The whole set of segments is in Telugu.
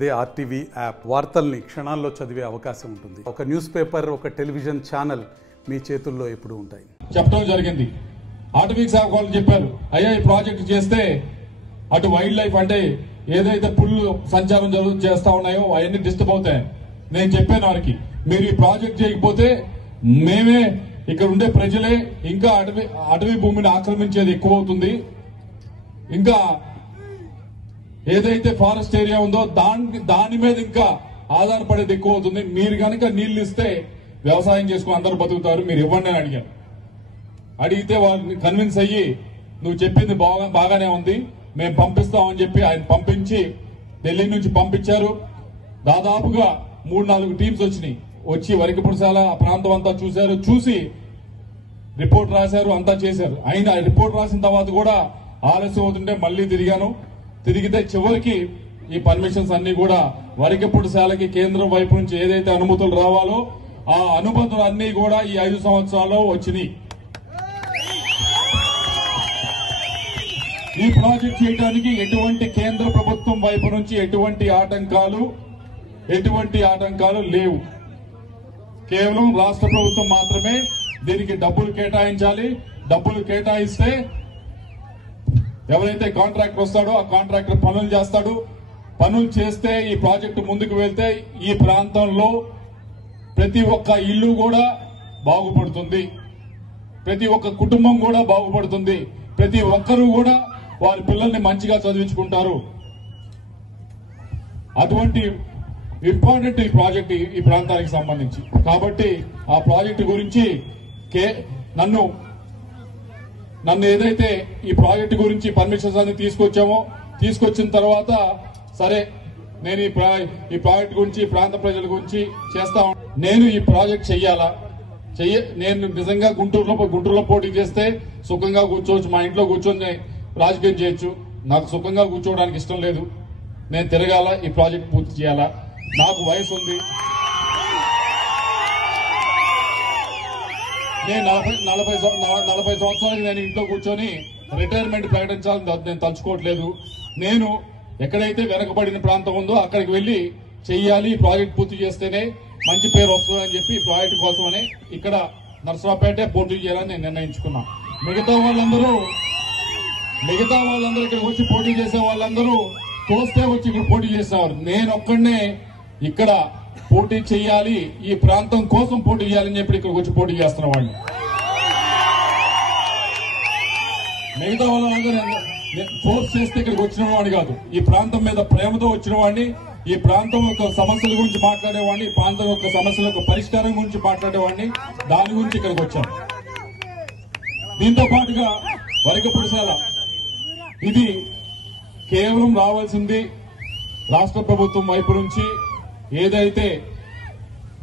అదే ఆర్టీవీ యాప్ వార్తల్ని క్షణాల్లో చదివే అవకాశం ఉంటుంది. ఒక న్యూస్ పేపర్, ఒక టెలివిజన్ ఛానల్ మీ చేతుల్లో ఎప్పుడు ఉంటాయి. చెప్పడం జరిగింది. ఆటవీక్ శాఖ వాళ్ళు చెప్పారు, అయ్యా ఈ ప్రాజెక్ట్ చేస్తే అటు వైల్డ్ లైఫ్ అంటే ఏదైతే పుల్లు సంచారం చేస్తా ఉన్నాయో అవన్నీ డిస్టర్బ్ అవుతాయి. నేను చెప్పాను వారికి, మీరు ఈ ప్రాజెక్ట్ చేయకపోతే మేమే ఇక్కడ ఉండే ప్రజలే ఇంకా అటవీ భూమిని ఆక్రమించేది ఎక్కువ అవుతుంది. ఇంకా ఏదైతే ఫారెస్ట్ ఏరియా ఉందో దాని మీద ఇంకా ఆధారపడేది ఎక్కువ అవుతుంది. మీరు కనుక నీళ్లు ఇస్తే వ్యవసాయం చేసుకుని అందరూ బతుకుతారు, మీరు ఇవ్వండి అని అడిగాను. అడిగితే వాళ్ళని కన్విన్స్ అయ్యి నువ్వు చెప్పింది బాగానే ఉంది, మేము పంపిస్తామని చెప్పి ఆయన పంపించి ఢిల్లీ నుంచి పంపించారు. దాదాపుగా 3-4 టీమ్స్ వచ్చి వరికపురసాల ఆ ప్రాంతం అంతా చూశారు. చూసి రిపోర్ట్ రాశారు, అంతా చేశారు. అయినా రిపోర్ట్ రాసిన తర్వాత కూడా ఆలస్యం అవుతుంటే మళ్లీ తిరిగితే చివరికి ఈ పర్మిషన్స్ అన్ని కూడా వరికపురసాలకి కేంద్రం వైపు నుంచి ఏదైతే అనుమతులు రావాలో ఆ అనుమతులు అన్ని కూడా ఈ 5 సంవత్సరాల్లో వచ్చినాయి. ఈ ప్రాజెక్ట్ చేయడానికి ఎటువంటి కేంద్ర ప్రభుత్వం వైపు నుంచి ఎటువంటి ఆటంకాలు లేవు. కేవలం రాష్ట్ర ప్రభుత్వం మాత్రమే దీనికి డబ్బులు కేటాయించాలి. డబ్బులు కేటాయిస్తే ఎవరైతే కాంట్రాక్టర్ వస్తాడో ఆ కాంట్రాక్టర్ పనులు చేస్తాడు. పనులు చేస్తే ఈ ప్రాజెక్టు ముందుకు వెళ్తే ఈ ప్రాంతంలో ప్రతి ఒక్క ఇల్లు కూడా బాగుపడుతుంది, ప్రతి ఒక్క కుటుంబం కూడా బాగుపడుతుంది, ప్రతి ఒక్కరూ కూడా వారి పిల్లల్ని మంచిగా చదివించుకుంటారు. అటువంటి ఇంపార్టెంట్ ఈ ప్రాజెక్ట్ ఈ ప్రాంతానికి సంబంధించి. కాబట్టి ఆ ప్రాజెక్టు గురించి నన్ను ఏదైతే ఈ ప్రాజెక్టు గురించి పర్మిషన్స్ అన్ని తీసుకొచ్చిన తర్వాత సరే నేను ఈ ప్రాజెక్టు గురించి ప్రాంత ప్రజల గురించి చేస్తా. నేను ఈ ప్రాజెక్ట్ చెయ్యాలా? నేను నిజంగా గుంటూరులో పోటీ చేస్తే సుఖంగా కూర్చోవచ్చు, మా ఇంట్లో కూర్చొని రాజకీయం చేయొచ్చు. నాకు సుఖంగా కూర్చోవడానికి ఇష్టం లేదు. నేను తిరగాల, ఈ ప్రాజెక్ట్ పూర్తి చేయాలా. నాకు వయసు ఉంది. నేను 40 సంవత్సరాలకి నేను ఇంట్లో కూర్చొని రిటైర్మెంట్ ప్రకటించాలని నేను తలుచుకోవట్లేదు. నేను ఎక్కడైతే వెనకబడిన ప్రాంతం ఉందో అక్కడికి వెళ్లి చెయ్యాలి. ఈ ప్రాజెక్ట్ పూర్తి చేస్తేనే మంచి పేరు వస్తుందని చెప్పి ఈ ప్రాజెక్టు కోసమని ఇక్కడ నర్సరావుపేట పోటీ చేయాలని నేను నిర్ణయించుకున్నా. మిగతా వాళ్ళందరూ ఇక్కడికి వచ్చి పోటీ చేసే వాళ్ళందరూ తోస్తే వచ్చి ఇక్కడ పోటీ చేసేవారు. నేను ఒక్కడనే ఇక్కడ పోటీ చేయాలి, ఈ ప్రాంతం కోసం పోటీ చేయాలని చెప్పి ఇక్కడికి వచ్చి పోటీ చేస్తున్న వాడిని. మిగతా వాళ్ళందరూ ఫోర్స్ చేస్తే ఇక్కడికి వచ్చిన వాడిని కాదు. ఈ ప్రాంతం మీద ప్రేమతో వచ్చిన వాడిని, ఈ ప్రాంతం యొక్క సమస్యల గురించి మాట్లాడేవాడిని, ఈ ప్రాంతం యొక్క సమస్యల యొక్క పరిష్కారం గురించి మాట్లాడేవాడిని. దాని గురించి ఇక్కడికి వచ్చాను. దీంతో పాటుగా వరికపురసాల ఇది కేవలం రావాల్సింది రాష్ట్ర ప్రభుత్వం వైపు నుంచి ఏదైతే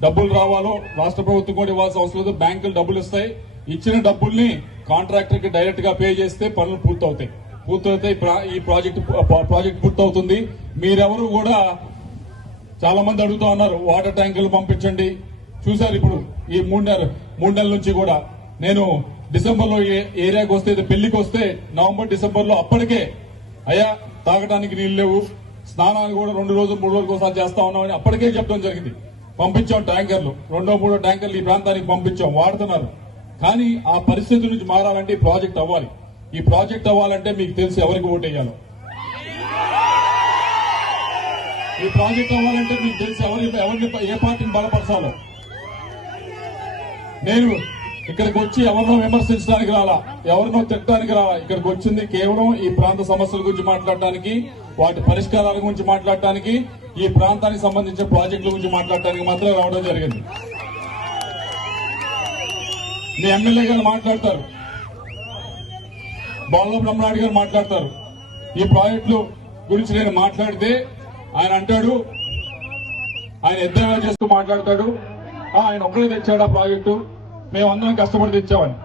డబ్బులు రావాలో రాష్ట్ర ప్రభుత్వం కూడా ఇవ్వాల్సిన అవసరం లేదు. బ్యాంకులు డబ్బులు ఇస్తాయి. ఇచ్చిన డబ్బుల్ని కాంట్రాక్టర్ కి డైరెక్ట్ గా పే చేస్తే పనులు పూర్తవుతాయి. ఈ ప్రాజెక్ట్ పూర్తవుతుంది. మీరెవరు కూడా చాలా మంది అడుగుతా ఉన్నారు, వాటర్ ట్యాంకులు పంపించండి. చూశారు ఇప్పుడు ఈ 3 నెలల నుంచి కూడా నేను డిసెంబర్ లో ఏరియాకి వస్తే, పెళ్లికి వస్తే నవంబర్ డిసెంబర్ లో అప్పటికే అయ్యా తాగడానికి నీళ్లు లేవు, స్నానాలు కూడా 2 రోజులు 3 రోజులకు ఒకసారి చేస్తా ఉన్నామని అప్పటికే చెప్పడం జరిగింది. పంపించాం ట్యాంకర్లు, 2-3 ట్యాంకర్లు ఈ ప్రాంతానికి పంపించాం, వాడుతున్నారు. కానీ ఆ పరిస్థితి నుంచి మారాలంటే ఈ ప్రాజెక్ట్ అవ్వాలి. ఈ ప్రాజెక్ట్ అవ్వాలంటే మీకు తెలిసి ఎవరికి ఓటేయాలో, ఈ ప్రాజెక్ట్ అవ్వాలంటే మీకు తెలిసి ఏ పార్టీని బలపరచాలో. నేను ఇక్కడికి వచ్చి ఎవరినో విమర్శించడానికి రాలా, ఎవరినో తిట్టడానికి రాలా. ఇక్కడికి వచ్చింది కేవలం ఈ ప్రాంత సమస్యల గురించి మాట్లాడటానికి, వాటి పరిష్కారాల గురించి మాట్లాడటానికి, ఈ ప్రాంతానికి సంబంధించిన ప్రాజెక్టుల గురించి మాట్లాడటానికి మాత్రమే రావడం జరిగింది. మీ ఎమ్మెల్యే గారు మాట్లాడతారు, బాల బ్రహ్మనాయుడు గారు మాట్లాడతారు. ఈ ప్రాజెక్టుల గురించి నేను మాట్లాడితే ఆయన అంటాడు, ఆయన ఎద్దేవా చేస్తూ మాట్లాడతాడు, ఆయన ఒక్కడే తెచ్చాడు ఆ ప్రాజెక్టు, మేమందరం కష్టపడి తెచ్చామని.